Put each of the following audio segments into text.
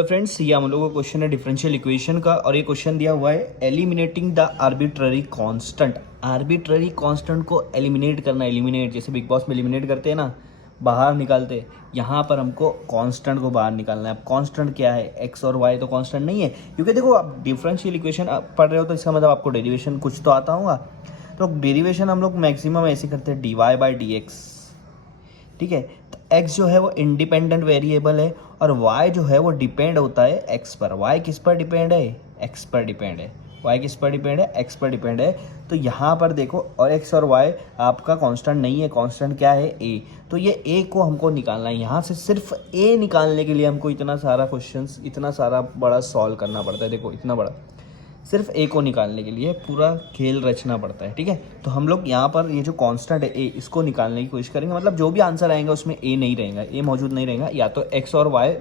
तो फ्रेंड्स ये हम लोगों का क्वेश्चन है डिफरेंशियल इक्वेशन का, और ये क्वेश्चन दिया हुआ है eliminating the arbitrary constant. Arbitrary constant को एलिमिनेट करना, एलिमिनेट जैसे बिग बॉस में एलिमिनेट करते हैं ना, बाहर निकालते हैं, यहाँ पर हमको कांस्टेंट को बाहर निकालना है। अब कांस्टेंट क्या है? एक्स और वाई तो कांस्टेंट नहीं है, क्योंकि देखो आप डिफरेंशियल इक्वेशन पढ़ रहे हो तो इसका मतलब आपको डेरिवेशन कुछ तो आता होगा। तो डेरिवेशन हम लोग मैक्सिमम ऐसे करते हैं dy बाई डी एक्स, ठीक है। तो x जो है वो इंडिपेंडेंट वेरिएबल है और y जो है वो डिपेंड होता है x पर। y किस पर डिपेंड है? x पर डिपेंड है। y किस पर डिपेंड है? x पर डिपेंड है। तो यहाँ पर देखो, और x और y आपका कांस्टेंट नहीं है, कांस्टेंट क्या है? a। तो ये a को हमको निकालना है। यहाँ से सिर्फ a निकालने के लिए हमको इतना सारा क्वेश्चंस, इतना सारा बड़ा सॉल्व करना पड़ता है। देखो इतना बड़ा, सिर्फ ए को निकालने के लिए पूरा खेल रचना पड़ता है, ठीक है। तो हम लोग यहाँ पर ये जो कांस्टेंट है ए, इसको निकालने की कोशिश करेंगे। मतलब जो भी आंसर आएगा उसमें ए नहीं रहेगा, ए मौजूद नहीं रहेगा, या तो एक्स और वाई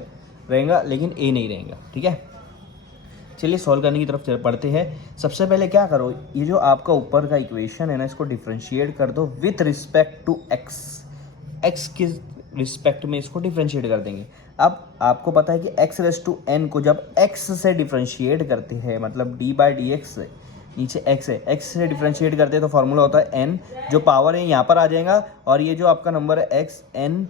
रहेगा लेकिन ए नहीं रहेगा, ठीक है। चलिए सॉल्व करने की तरफ पढ़ते हैं। सबसे पहले क्या करो, ये जो आपका ऊपर का इक्वेशन है ना, इसको डिफ्रेंशिएट कर दो with respect to x. X के रिस्पेक्ट में इसको डिफ्रेंशिएट कर देंगे। अब आपको पता है कि x रेस टू n को जब x से डिफ्रेंशिएट करते हैं, मतलब d बाई डी एक्स, नीचे x है, x से डिफ्रेंशिएट करते हैं तो फॉर्मूला होता है n, जो पावर है यहाँ पर आ जाएगा, और ये जो आपका नंबर है x n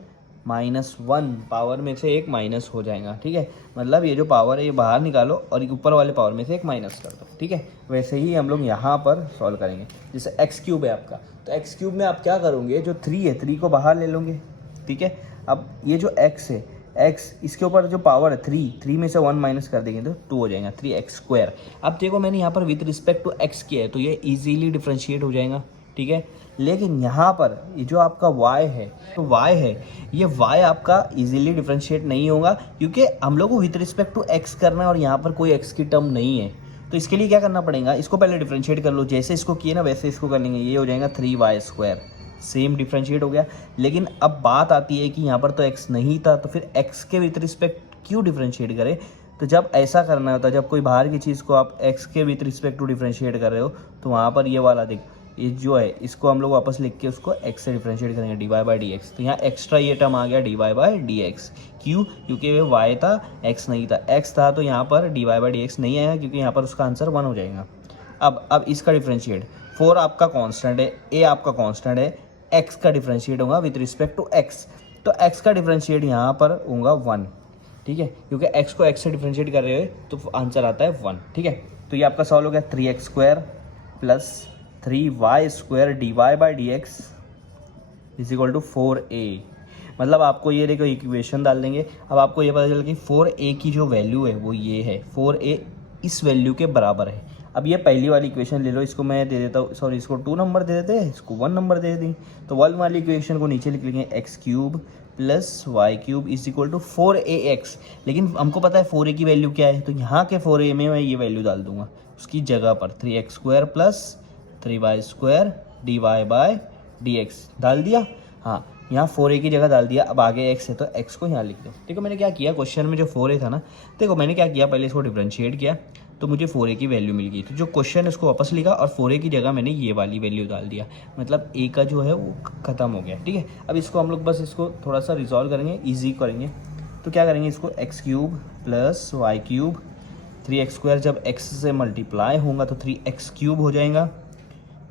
minus one, power में से एक माइनस हो जाएगा, ठीक है। मतलब ये जो पावर है ये बाहर निकालो और ऊपर वाले पावर में से एक माइनस कर दो, ठीक है। वैसे ही हम लोग यहाँ पर सॉल्व करेंगे। जैसे एक्स क्यूब है आपका, तो एक्स क्यूब में आप क्या करोगे, जो 3 है 3 को बाहर ले लोगे, ठीक है। अब ये जो x है, x इसके ऊपर जो पावर है 3 में से 1 माइनस कर देंगे तो 2 हो जाएगा, 3x स्क्वायर। अब देखो मैंने यहाँ पर विद रिस्पेक्ट टू x किया है तो ये इजीली डिफ्रेंशिएट हो जाएगा, ठीक है। लेकिन यहाँ पर ये जो आपका y है, तो y है, ये y आपका इजीली डिफ्रेंशिएट नहीं होगा, क्योंकि हम लोग को विद रिस्पेक्ट टू x करना है और यहाँ पर कोई x की टर्म नहीं है। तो इसके लिए क्या करना पड़ेगा, इसको पहले डिफ्रेंशिएट कर लो, जैसे इसको किए ना वैसे इसको कर लेंगे, ये हो जाएगा 3y स्क्वायर, सेम डिफ्रेंशिएट हो गया। लेकिन अब बात आती है कि यहाँ पर तो x नहीं था, तो फिर x के विथ रिस्पेक्ट क्यों डिफ्रेंशिएट करें। तो जब ऐसा करना होता है, जब कोई बाहर की चीज़ को आप x के विथ रिस्पेक्ट टू डिफ्रेंशिएट कर रहे हो, तो वहाँ पर ये वाला देख, ये जो है इसको हम लोग वापस लिख के उसको x से डिफ्रेंशिएट करेंगे, d y by d x. तो यहाँ एक्स्ट्रा ये टर्म आ गया d y by d x, क्यों? क्योंकि y था, x नहीं था। x था तो यहाँ पर d y by d x नहीं आएगा, क्योंकि यहाँ पर उसका आंसर 1 हो जाएगा। अब इसका डिफ्रेंशिएट, 4 आपका कांस्टेंट है, a आपका कांस्टेंट है, x का डिफरेंशिएट होगा विद रिस्पेक्ट टू x। तो x का डिफरेंशिएट यहाँ पर होगा 1, ठीक है, क्योंकि x को x से डिफरेंशिएट कर रहे हो तो आंसर आता है 1, ठीक है। तो ये आपका सॉल्व हो गया 3x square plus 3y square d y by d x is equal to 4a। मतलब आपको ये देखो इक्वेशन डाल देंगे। अब आपको ये पता चल कि 4a की जो वैल्यू है वो ये है, 4a इस वैल्यू के बराबर है। अब ये पहली वाली इक्वेशन ले लो, इसको मैं दे देता हूँ, सॉरी इसको 2 नंबर दे देते हैं, इसको 1 नंबर दे दी। तो 1 वाली इक्वेशन को नीचे लिख लेंगे, x cube plus y cube is equal to 4ax। लेकिन हमको पता है 4a की वैल्यू क्या है, तो यहाँ के 4a में मैं ये वैल्यू डाल दूंगा उसकी जगह पर, 3x square plus 3y square d y by d x डाल दिया। हाँ, यहाँ 4a की जगह डाल दिया। अब आगे x है तो x को यहाँ लिख दो। देखो मैंने क्या किया, क्वेश्चन में जो 4a था ना, देखो मैंने क्या किया, पहले इसको डिफरेंशिएट किया तो मुझे 4a की वैल्यू मिल गई। तो जो क्वेश्चन है उसको वापस लिखा और 4a की जगह मैंने ये वाली वैल्यू डाल दिया, मतलब a का जो है वो ख़त्म हो गया, ठीक है। अब इसको हम लोग बस इसको थोड़ा सा रिजॉल्व करेंगे, ईजी करेंगे। तो क्या करेंगे, इसको x cube plus y cube, 3x square जब x से मल्टीप्लाई होगा तो 3x क्यूब हो जाएगा,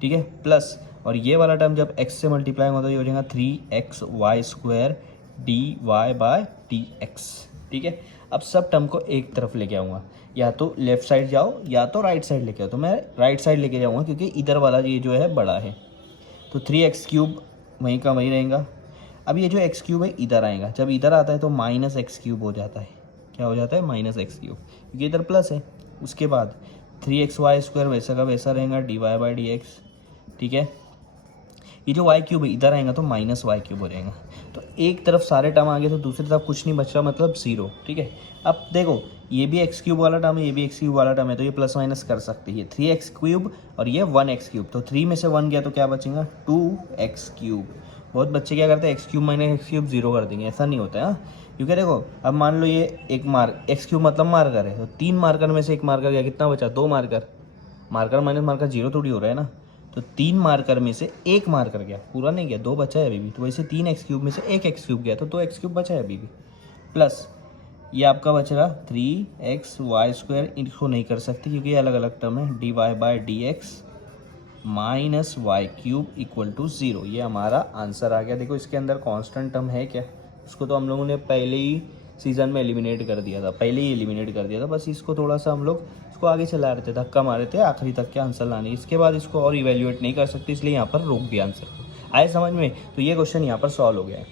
ठीक है, प्लस और ये वाला टर्म जब x से मल्टीप्लाई होगा तो ये हो जाएगा 3xy square d y by d x, ठीक है। अब सब टर्म को एक तरफ लेके आऊँगा, या तो लेफ्ट साइड जाओ या तो राइट साइड लेके आओ। तो मैं राइट साइड लेके जाऊँगा क्योंकि इधर वाला ये जो है बड़ा है। तो 3x क्यूब वहीं का वहीं रहेगा। अब ये जो x क्यूब है इधर आएगा, जब इधर आता है तो माइनस एक्स क्यूब हो जाता है। क्या हो जाता है? माइनस एक्स क्यूब, क्योंकि इधर प्लस है। उसके बाद 3xy स्क्वायर वैसा का वैसा रहेगा, d y by d x, ठीक है। ये जो y क्यूब है इधर आएगा तो माइनस वाई क्यूब हो जाएगा। तो एक तरफ सारे टर्म आ गए तो दूसरी तरफ कुछ नहीं बच रहा, मतलब 0, ठीक है। अब देखो ये भी x क्यूब वाला टर्म है, ये भी x क्यूब वाला टर्म है, तो ये प्लस माइनस कर सकते हैं, 3x क्यूब और ये 1x क्यूब। तो 3 में से 1 गया तो क्या बचेगा, 2x क्यूब। बहुत बच्चे क्या करते हैं, x cube minus x cube 0 कर देंगे, ऐसा नहीं होता है। क्योंकि देखो अब मान लो ये एक x क्यूब मतलब मार्कर है, तो 3 मार्कर में से एक मार्कर गया, कितना बचा, 2 मार्कर। मार्कर माइनस मार्कर 0 थोड़ी हो रहा है ना। तो 3 मार्कर में से एक मार्कर गया, पूरा नहीं गया, 2 बचा है अभी भी। तो वैसे 3x क्यूब में से एक x क्यूब गया तो 2x क्यूब बचा है अभी भी। प्लस ये आपका बच रहा 3xy², इसको नहीं कर सकते क्योंकि ये अलग अलग टर्म है, dy/dx minus y³ equal to 0। ये हमारा आंसर आ गया। देखो इसके अंदर कांस्टेंट टर्म है क्या, इसको तो हम लोगों ने पहले ही सीजन में एलिमिनेट कर दिया था, बस इसको थोड़ा सा हम लोग इसको आगे चला रहे थे, धक्का मारे थे आखिरी तक के आंसर लाने, इसके बाद इसको और इवेल्युएट नहीं कर सकते, इसलिए यहाँ पर रोक दिया आंसर को। आए समझ में? तो ये क्वेश्चन यहाँ पर सॉल्व हो गया है।